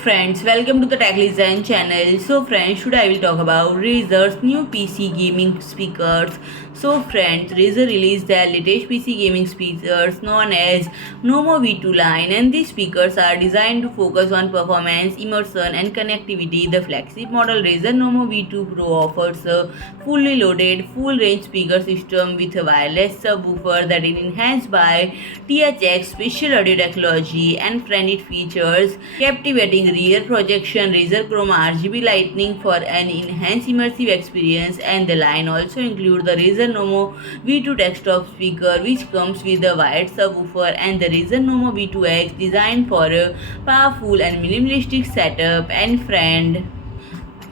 Friends, welcome to the Tech Design channel. So friends, today I will talk about Razer's new PC gaming speakers. So friends, Razer released their latest PC gaming speakers known as Nommo V2 line, and these speakers are designed to focus on performance, immersion and connectivity. The flagship model Razer Nommo V2 Pro offers a fully loaded, full-range speaker system with a wireless subwoofer that is enhanced by THX special audio technology and friendly features, captivating rear projection, Razer Chroma RGB lighting for an enhanced immersive experience, and the line also includes the Razer Nommo V2 desktop speaker, which comes with a wired subwoofer, and the Razer Nommo V2X, designed for a powerful and minimalistic setup. And friend,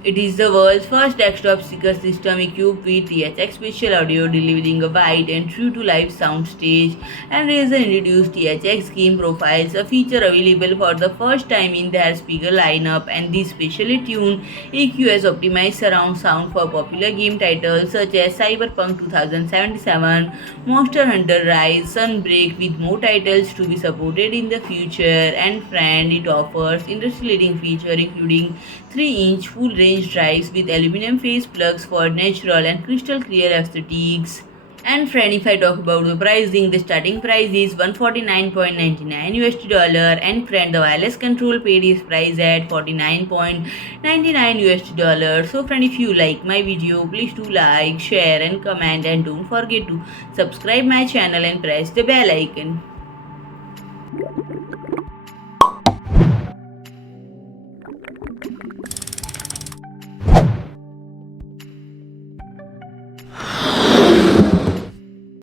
it is the world's first desktop speaker system equipped with THX spatial audio, delivering a wide and true-to-life soundstage. And Razer introduced THX game profiles, a feature available for the first time in their speaker lineup. And this specially tuned EQ has optimized surround sound for popular game titles such as Cyberpunk 2077, Monster Hunter Rise, Sunbreak, with more titles to be supported in the future. And friend, it offers industry-leading features including 3-inch full-range drives with aluminum face plugs for natural and crystal clear aesthetics. And friend, if I talk about the pricing, the starting price is $149.99 and friend, the wireless control pad is priced at $49.99. So friend, if you like my video, please do like, share and comment, and don't forget to subscribe my channel and press the bell icon.